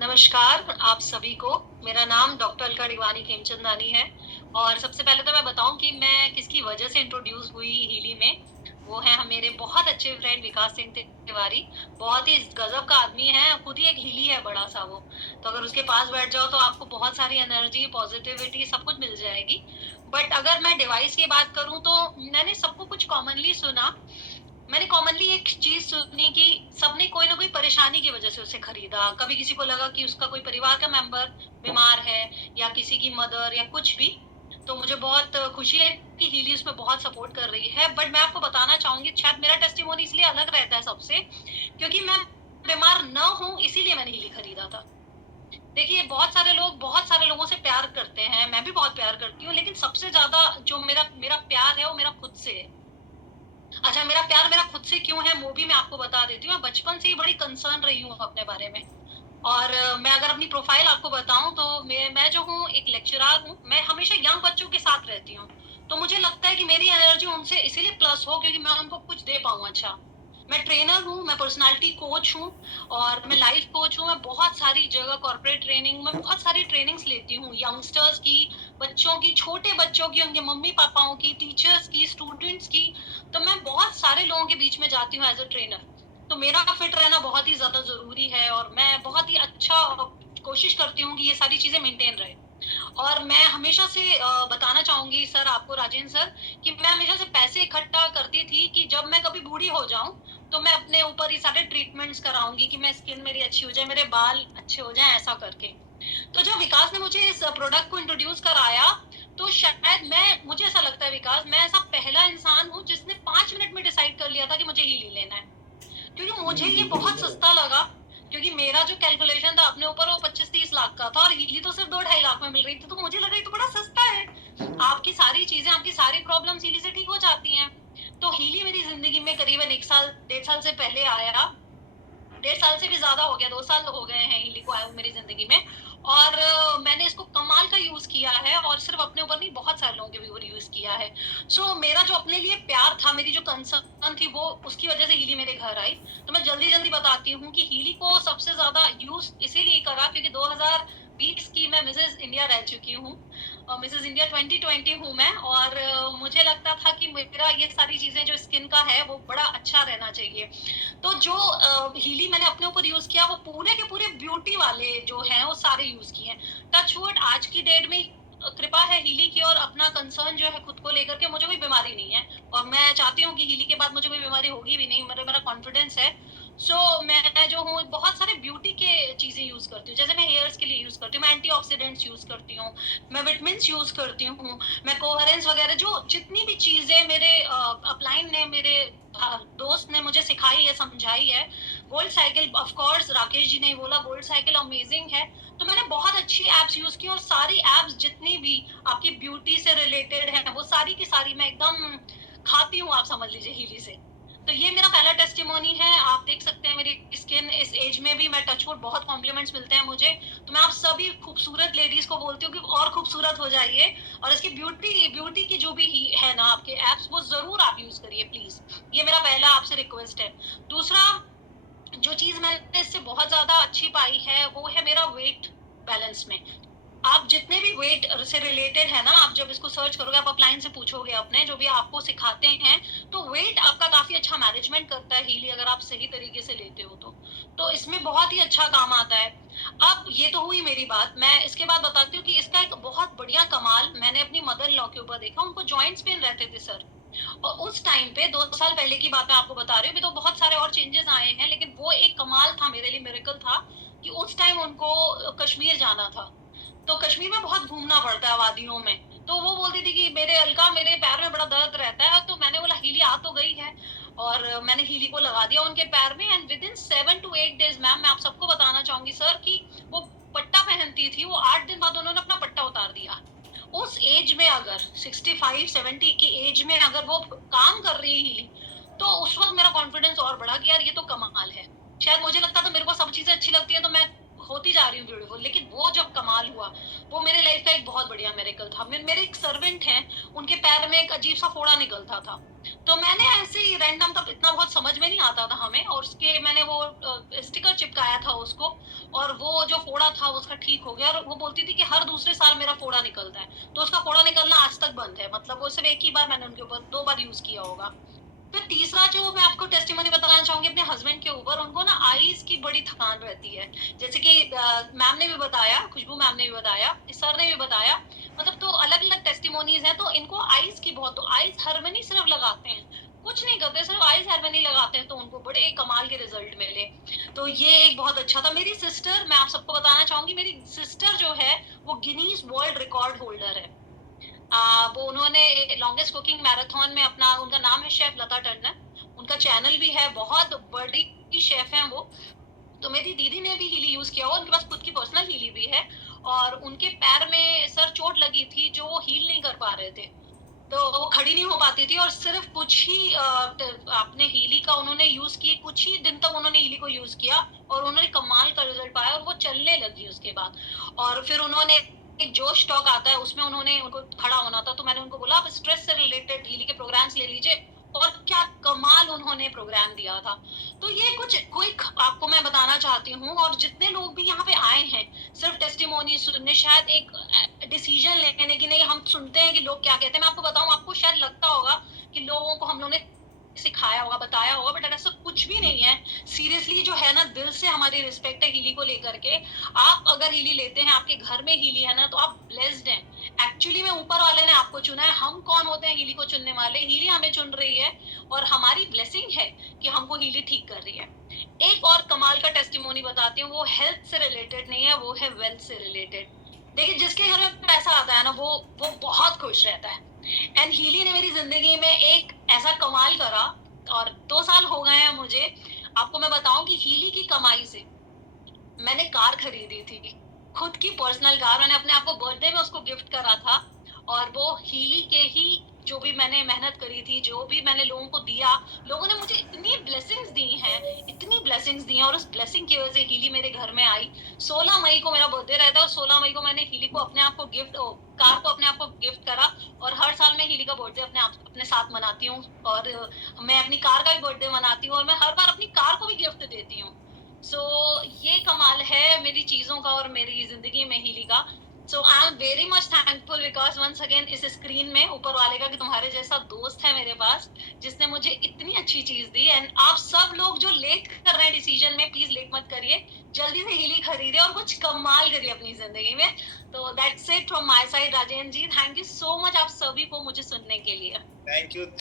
नमस्कार आप सभी को। मेरा नाम डॉक्टर अलका डिवानी खेमचंदानी है और सबसे पहले तो मैं बताऊँ कि मैं किसकी वजह से इंट्रोड्यूस हुई हीली में। वो है हम मेरे बहुत अच्छे फ्रेंड विकास सिंह तिवारी। बहुत ही गज़ब का आदमी है, खुद ही एक हीली है बड़ा-सा वो। तो अगर उसके पास बैठ जाओ तो आपको बहुत सारी एनर्जी, पॉज़िटिविटी सब कुछ मिल जाएगी। बट अगर मैं डिवाइस की बात करूँ तो मैंने सबको कुछ कॉमनली सुना। मैंने कॉमनली एक चीज़ सुनी कि सबने कोई ना कोई परेशानी की वज़ह से उसे खरीदा। कभी किसी को लगा कि उसका कोई परिवार का मेंबर बीमार है या किसी की मदर या कुछ भी। तो मुझे बहुत खुशी है कि हीली उसमें बहुत सपोर्ट कर रही है। बट मैं आपको बताना चाहूँगी शायद मेरा टेस्टिमोनी इसलिए अलग रहता है सबसे, क्योंकि मैं बीमार ना हूँ इसीलिए मैंने हीली खरीदा था। देखिए बहुत सारे लोग बहुत सारे लोगों से प्यार करते हैं, मैं भी बहुत प्यार करती हूँ, लेकिन सबसे ज़्यादा जो मेरा मेरा प्यार है वो मेरा खुद से है। अच्छा, मेरा प्यार मेरा खुद से क्यों है वो भी मैं आपको बता देती हूँ। मैं बचपन से ही बड़ी कंसर्न रही हूँ अपने बारे में। और मैं अगर अपनी प्रोफ़ाइल आपको बताऊँ तो मैं जो हूँ एक लेक्चरर हूँ। मैं हमेशा यंग बच्चों के साथ रहती हूँ। तो मुझे लगता है कि मेरी एनर्जी उनसे इसीलिए प्लस हो क्योंकि मैं उनको कुछ दे पाऊँ अच्छा। मैं ट्रेनर हूँ, मैं पर्सनैलिटी कोच हूँ और मैं लाइफ़ कोच हूँ। मैं बहुत सारी जगह कॉर्पोरेट ट्रेनिंग में बहुत सारी ट्रेनिंग्स लेती हूँ यंगस्टर्स की, बच्चों की, छोटे बच्चों की, उनके मम्मी-पापाओं की, टीचर्स की, स्टूडेंट्स की। तो मैं बहुत सारे लोगों के बीच में जाती हूँ एज़ अ ट्रेनर। तो मेरा फिट रहना बहुत ही ज़्यादा ज़रूरी है और मैं बहुत ही अच्छा कोशिश करती हूँ कि ये सारी चीज़ें मेंटेन रहे। और मैं हमेशा से बताना चाहूँगी सर आपको राजेंद्र सर कि मैं हमेशा से पैसे इकट्ठा करती थी कि जब मैं कभी बूढ़ी हो जाऊँ, तो मैं अपने ऊपर ये सारे ट्रीटमेंट्स कराऊँगी कि मैं स्किन मेरी अच्छी हो जाए, मेरे बाल अच्छे हो जाएँ, ऐसा करके। तो जब विकास ने मुझे इस प्रोडक्ट को इंट्रोड्यूस कराया, तो शायद मुझे ऐसा लगता है विकास, मैं ऐसा पहला इंसान हूँ जिसने 5 मिनट में डिसाइड कर लिया था कि मुझे हीली लेना है। क्योंकि मुझे जी, ये बिल्कुल, बहुत बिल्कुल। सस्ता लगा, क्योंकि मेरा जो कैलकुलेशन था अपने ऊपर वो 25-30 लाख का था और हीली तो सिर्फ 2 ढाई लाख में मिल रही थी, तो मुझे लगा ये तो बड़ा सस्ता है। आपकी सारी चीज़ें, आपकी सारी प्रॉब्लम्स हीली से ठीक हो जाती हैं। तो हीली मेरी ज़िंदगी में करीबन 1 साल, डेढ़ साल से पहले आया। डेढ़ साल से भी ज़्यादा हो गया, 2 साल हो गए हैं हीली को आए हुए मेरी ज़िंदगी में और मैंने इसको कमाल का यूज़ किया है और सिर्फ़ अपने ऊपर नहीं, बहुत सारे लोगों के भी ऊपर यूज़ किया है। सो मेरा जो अपने लिए प्यार था, मेरी जो कंसर्न थी वो उसकी वज़ह से हीली मेरे घर आई। तो मैं जल्दी-जल्दी बताती हूँ कि हीली को सबसे ज़्यादा यूज़ इसीलिए करा क्योंकि 2020 की मैं मिसेज़ इंडिया रह चुकी हूँ और मिसेज़ इंडिया 2020 हूँ मैं और मुझे लगता था कि मेरा ये सारी चीज़ें जो स्किन का है वो बड़ा अच्छा रहना चाहिए। तो जो हीली मैंने अपने ऊपर यूज़ किया वो पूरे के पूरे ब्यूटी वाले जो हैं वो सारे यूज़ किए हैं। टच वुड आज की डेट में कृपा है हीली की और अपना कंसर्न जो है खुद को लेकर के मुझे कोई बीमारी नहीं है और मैं चाहती हूँ कि हीली के बाद मुझे कोई बीमारी होगी भी नहीं, मेरा मेरा कॉन्फिडेंस है। सो मैं जो हूँ बहुत सारे ब्यूटी के चीज़ें यूज़ करती हूँ। जैसे मैं हेयर्स के लिए यूज़ करती हूँ, मैं एंटीऑक्सीडेंट्स यूज़ करती हूँ, मैं विटामिन्स यूज़ करती हूँ, मैं कोहेरेंस वगैरह जो जितनी भी चीज़ें मेरे अपलाइन ने मेरे दोस्त ने मुझे सिखाई है, समझाई है। Gold cycle of course Rakesh ji ने ही बोला गोल्ड साइकिल अमेजिंग है। तो मैंने बहुत अच्छी ऐप्स यूज़ की और सारी ऐप्स जितनी भी आपकी ब्यूटी से रिलेटेड हैं, वो सारी की सारी मैं एकदम खाती हूँ आप समझ लीजिए हीली से। तो ये मेरा पहला टेस्टिमोनी है। आप देख सकते हैं मेरी स्किन इस एज में भी मैं टच वुड बहुत कॉम्प्लीमेंट्स मिलते हैं मुझे। तो मैं आप सभी खूबसूरत लेडीज़ को बोलती हूँ कि और खूबसूरत हो जाइए और इसकी ब्यूटी ब्यूटी की जो भी ही है ना आपके ऐप्स वो ज़रूर आप यूज़ करिए प्लीज़। ये मेरा पहला आपसे रिक्वेस्ट है। दूसरा जो चीज़ मैंने इससे बहुत ज़्यादा अच्छी पाई है, वो है मेरा वेट बैलेंस में। आप जितने भी वेट से रिलेटेड है ना, आप जब इसको सर्च करोगे, आप अपलाइन से पूछोगे अपने, जो भी आपको सिखाते हैं, तो वेट आपका काफ़ी अच्छा मैनेजमेंट करता है हीली अगर आप सही तरीके से लेते हो तो। तो इसमें बहुत ही अच्छा काम आता है। अब ये तो हुई मेरी बात, मैं इसके बाद बताती हूँ कि इसका एक बहुत बढ़िया कमाल मैंने अपनी मदर इन लॉ के ऊपर देखा, उनको जॉइंट्स पेन रहते थे सर। और उस टाइम पे 2 साल पहले की बात मैं आपको बता रही हूँ, अभी तो बहुत सारे और चेंजेज़ आए हैं, लेकिन वो एक कमाल था मेरे लिए, मिरेकल था कि उस टाइम उनको कश्मीर जाना था। तो कश्मीर में बहुत घूमना पड़ता है वादियों में। तो वो बोलती थी कि मेरे अलका मेरे पैर में बड़ा दर्द रहता है, तो मैंने बोला हीली आ तो गई है और मैंने हीली को लगा दिया उनके पैर में and within 7 to 8 days ma'am मैं आप सबको बताना चाहूँगी सर कि वो पट्टा पहनती थी, वो 8 दिन बाद उन्होंने अपना पट्टा उतार दिया। उस एज में अगर 65-70 की एज में अगर वो काम कर रही है हीलिंग, तो उस वक़्त मेरा कॉन्फिडेंस और बढ़ा कि यार ये तो कमाल है। शायद मुझे लगता था मेरे को सब चीज़ें अच्छी लगती हैं तो मैं होती जा रही हूँ ब्यूटीफुल। लेकिन वो जब कमाल हुआ, वो मेरे लाइफ का एक बहुत बढ़िया मिरेकल था। मेरे एक सर्वेंट हैं, उनके पैर में एक अजीब सा फोड़ा निकलता था। तो मैंने ऐसे ही रैंडम, तब इतना बहुत समझ में नहीं आता था हमें, और उसके मैंने वो स्टिकर चिपकाया था उसको, और वो जो फोड़ा था उसका ठीक हो गया। और वो बोलती थी कि हर दूसरे साल मेरा फोड़ा निकलता है, तो उसका फोड़ा निकलना आज तक बंद है। मतलब वो सिर्फ एक ही बार मैंने उनके ऊपर 2 बार यूज़ किया होगा। फिर तीसरा जो मैं आपको टेस्टिमोनी बताना चाहूँगी अपने हस्बैंड के ऊपर, उनको ना आईज़ की बड़ी थकान रहती है। जैसे कि मैम ने भी बताया, खुशबू मैम ने भी बताया, सर ने भी बताया, मतलब तो अलग-अलग टेस्टिमोनीज़ हैं, तो इनको आईज़ की बहुत, तो आईज़ हार्मनी सिर्फ लगाते हैं, कुछ नहीं करते, सिर्फ आईज़ हार्मनी लगाते हैं, तो उनको बड़े कमाल के रिज़ल्ट मिले। तो ये एक बहुत अच्छा था। मेरी सिस्टर, मैं आप सबको बताना चाहूँगी, मेरी सिस्टर जो है, वो गिनीज़ वर्ल्ड रिकॉर्ड होल्डर है। वो उन्होंने लॉन्गेस्ट कुकिंग मैराथन में अपना, उनका नाम है शेफ लता टंडन, उनका चैनल भी है, बहुत बड़ी शेफ हैं वो। तो मेरी दीदी ने भी हीली यूज किया हुआ, उनके पास खुद की पर्सनल हीली भी है, और उनके पैर में सर चोट लगी थी जो वो हील नहीं कर पा रहे थे, तो वो खड़ी नहीं हो पाती थी, और सिर्फ कुछ ही अपने हीली का उन्होंने यूज किए, कुछ ही दिन तक उन्होंने हीली को यूज किया, और उन्होंने कमाल का रिजल्ट पाया, और वो चलने लगी उसके बाद। और फिर उन्होंने एक जोश टॉक आता है, उसमें उन्होंने, उनको खड़ा होना था, तो मैंने उनको बोला आप स्ट्रेस से रिलेटेड हीली के प्रोग्राम्स ले लीजिए, और क्या कमाल उन्होंने प्रोग्राम दिया था। तो ये कुछ क्विक आपको मैं बताना चाहती हूँ, और जितने लोग भी यहाँ पे आए हैं सिर्फ टेस्टिमोनी सुनने, शायद एक डिसीजन लेने की नहीं, हम सुनते हैं कि लोग क्या कहते हैं। मैं आपको बताऊं, आपको शायद लगता होगा कि लोगों को हम लोगों ने सिखाया होगा, बताया होगा, बट ऐसा कुछ भी नहीं है। सीरियसली जो है ना, दिल से हमारी रिस्पेक्ट है हीली को लेकर के। आप अगर हीली लेते हैं, आपके घर में हीली है ना, तो आप ब्लेस्ड हैं। एक्चुअली में ऊपर वाले ने आपको चुना है, हम कौन होते हैं हीली को चुनने वाले? हीली हमें चुन रही है, और हमारी ब्लेसिंग है कि हमको हीली ठीक कर रही है। एक और कमाल का टेस्टिमोनी बताती हूँ, वो हेल्थ से रिलेटेड नहीं है, वो है वेल्थ से रिलेटेड। देखिए, जिसके घर में पैसा आता है ना, वो बहुत खुश रहता है। एंड हीली ने मेरी जिंदगी में एक ऐसा कमाल करा, और 2 साल हो गए हैं मुझे। आपको मैं बताऊं कि हीली की कमाई से मैंने कार खरीदी थी, खुद की पर्सनल कार। मैंने अपने आप को बर्थडे में उसको गिफ्ट करा था, और वो हीली के ही, जो भी मैंने मेहनत करी थी, जो भी मैंने लोगों को दिया, लोगों ने मुझे इतनी ब्लेसिंग्स दी हैं, इतनी ब्लेसिंग्स दी हैं, और उस ब्लेसिंग की वजह से हीली मेरे घर में आई। 16 मई को मेरा बर्थडे रहता है, और 16 मई को मैंने हीली को अपने आप को गिफ्ट, कार को अपने आप को गिफ्ट करा। और हर साल मैं हीली का बर्थडे अपने साथ मनाती हूँ, और मैं अपनी कार का भी बर्थडे मनाती हूँ, और मैं हर बार अपनी कार को भी गिफ्ट देती हूँ। सो ये कमाल है मेरी चीजों का और मेरी जिंदगी में हीली का। So I am very much thankful, because once again इस स्क्रीन में ऊपर वाले का, कि तुम्हारे जैसा दोस्त है मेरे पास, जिसने मुझे इतनी अच्छी चीज दी। एंड आप सब लोग जो लेट कर रहे हैं डिसीजन में, प्लीज लेट मत करिए, जल्दी से हीली खरीदे और कुछ कमाल करिए अपनी जिंदगी में। तो that's it from my side, Rajendra ji, thank you so much आप सभी को मुझे सुनने के लिए। Thank you.